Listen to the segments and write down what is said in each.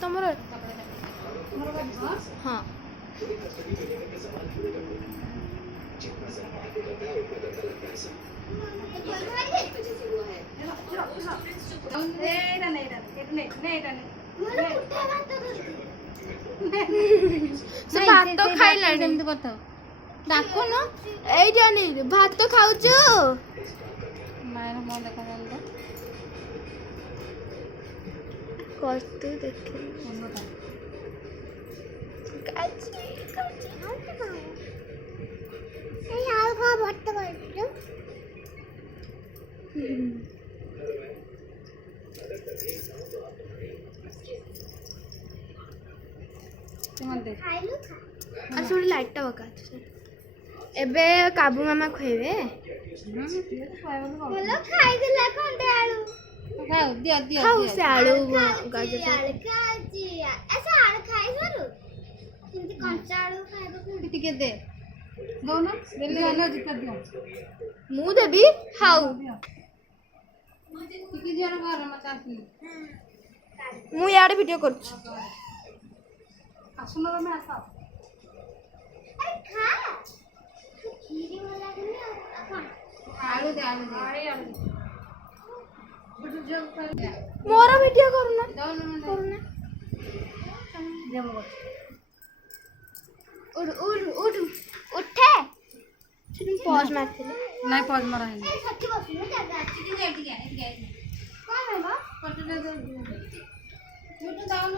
ତମର ହଁ ସେ ଭାତ ଖାଇଲାଣି ଏମିତି କଥା ଡାକୁନ ଏଇଟା ନେଇ ଭାତ ଖାଉଛୁ ମାয়ের মন দেখা গেল কত দেখে কাচি কাচি এই আর খা ভাত খাইছো আসলে লাইটটা বকা ଏବେ କାବୁ ମାମା ଖୁଏବେ ଖାଉ ସେ ଆଳୁ ଟିକେ ଦେ ମୁଁ ଦେବି ଖାଉ ମୁଁ ଇଆଡ଼େ ଭିଡ଼ିଓ କରୁଛି ଆସୁନ ତମେ ଆସ ମୋର ଭିଡ଼ିଓ କରୁନା ଉଠେ ପଜ ମାରିଥିଲି ନାଇଁ ପଜ ମରା ହେଇନି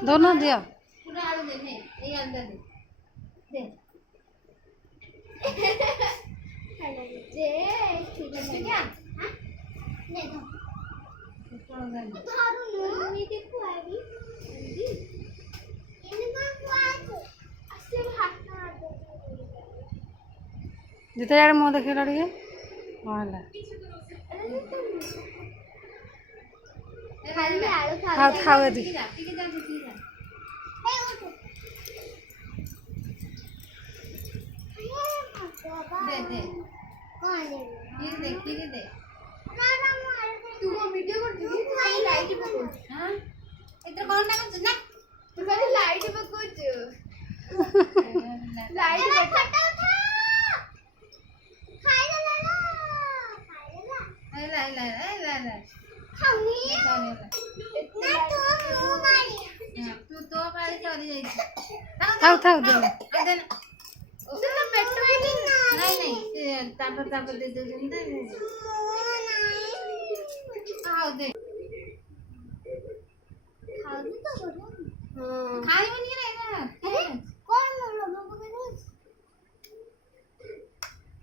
दोनों दिया आलू दे दे ये अंदर दे दे ठीक है क्या हां ले दो धारू नो ये देखो अभी ये ना वाच अस्से हाथ ना दे जिते यार मुंह देखे लड़के वाला खाली आलू खा खाओ दी दे दे कौन दे ये दे ना ना तू वो वीडियो करती है लाइट पे हां इधर कौन ना कर ना तू खाली लाइट पे कुछ लाइट पे फटा उठा खाई ले ला ला खाऊंगी ना तो मुंह मारी तू तो काली चली जाई थाऊ दे दे उसका पेट में नहीं तापर दे दे खाओ दे खाओ दे तो हां खाई बनी रहेगा कौन लोगों को रोज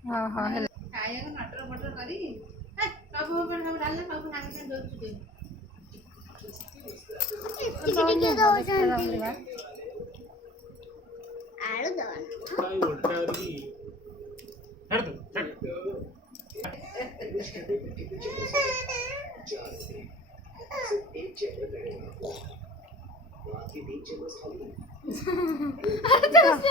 हां हां खाएगा मटर मटर करी कब पर सब डालना सब खाने से जोर दे टिके दो जानती आलू दवन काय उल्टा वाली हट एक चेहरे पे बाकी 3 चेहरे खाली